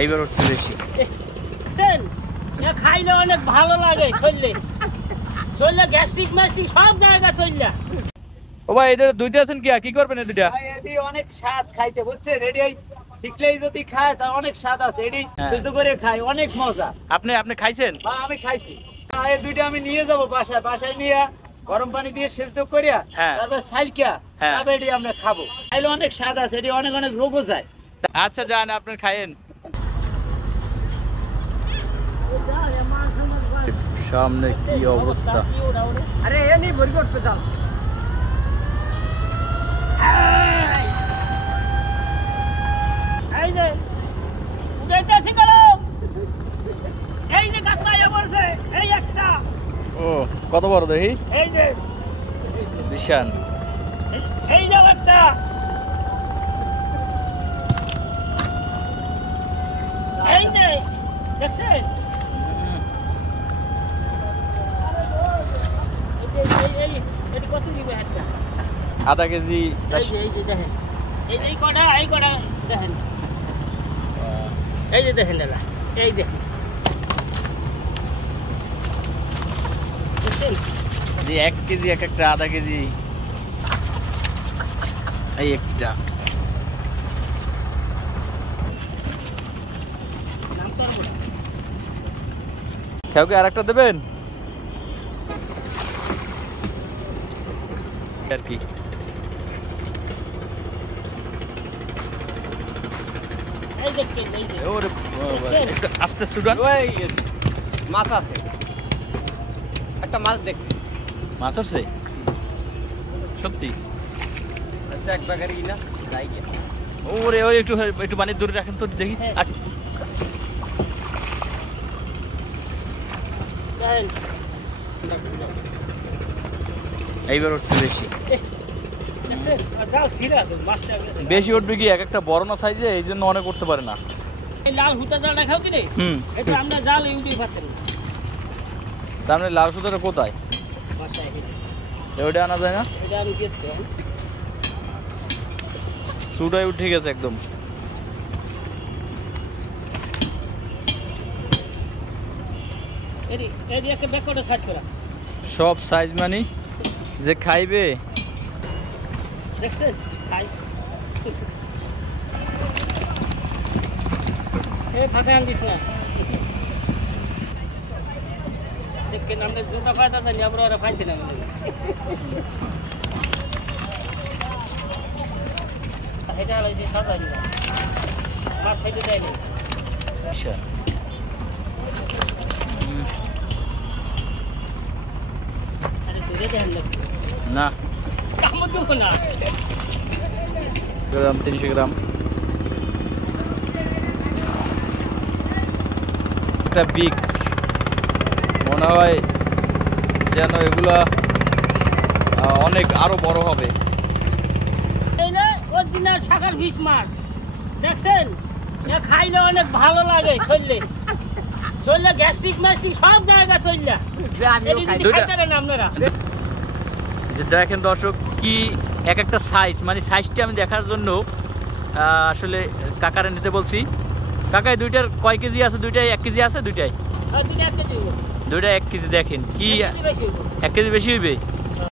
এইবার হচ্ছে বেশি খাইলে অনেক ভালো লাগে শরীরে গ্যাস্ট্রিক ম্যাস্ট্রিক সব জায়গা চললে। ও ভাই এদের দুইটা আছেন কি করবেন এই দুইটা? এটি অনেক স্বাদ খাইতে বুঝছেন, এটি শিখলেই যদি খায় তা অনেক স্বাদ আছে, এটি সিদ্ধ করে খায় অনেক মজা। আপনি খাইছেন? হ্যাঁ আমি খাইছি। এই দুইটা আমি নিয়ে যাব বাসায় নিয়ে গরম পানি দিয়ে সেদ্ধ করিয়া তারপর সাইলকিয়া তারপর এটি আমরা খাবো। খাইলে অনেক স্বাদ আছে, এটি অনেক রোগও যায়। আচ্ছা যান আপনার খায়েন। সামনে কি অবস্থা! আরে এ নি ভরি করতে দাও। এই যে উড়াইতেছি কলম, এই যে কাঁকড়া পড়ছে, এই একটা। ও কত বড় দেখি? এই যে বিশাল। এই যে একটা। এই যে দেখছেন? এই কত নিবে একটা? আধা কেজি। এই যে দেখেন, এই কটা দেখেন, এই যে দেখেন দাদা, এই দেখেন জি 1 কেজি একটা, আধা কেজি এই একটা। কাউকে আর একটা দেবেন আর কি? আস্তে স্টুডেন্ট মাছ আছে, একটা মাছ দেখতে। মাছ আছে সত্যি? আচ্ছা এক বাগারি না যাই গিয়া। ওরে ওই একটু পানির দূরে রাখেন তো দেখি। এইবার হচ্ছে বেশি উঠবে কি? একটা বড় না সাইজে, এই জন্য অনেক করতে পারে না। লাল হুতা জালটা খাও কিনে, এটা আমরা জাল ইউজ করতে। তার মানে লাল সুতাটা কোথায়? ওইটা আনা যায় না? এটা আমি দেখতে সুটাই উঠে গেছে একদম। সব সাইজ মানে যে খাইবে দেখছেন সাইজ। ফাঁকা আনদিস না, দেখেন আমরা জুতা ফায়দা জানি, আমরা ওরা ফাইতে না। এটা হচ্ছে সাদা মাছ খাইতে দেয়নি। না কামড় দেবো না। 300 গ্রাম একটা বিগ মনে হয়, যেন এগুলা অনেক আরো বড় হবে। অরিজিনাল শাখার ফিশ মাছ দেখছেন, খাইলে অনেক ভালো লাগে শরীরে গ্যাস্ট্রিক ম্যাস্ট্রিক সব জায়গা চললে। আপনারা দেখেন দর্শক কি একটা সাইজ, মানে সাইজটা আমি দেখার জন্য আসলে কাকারে নিতে বলছি। কাকায় দুইটার কয় কেজি আছে? দুইটাই 1 কেজি আছে? দুইটাই 1 কেজি। দেখেন কি 1 কেজি বেশি হইবে।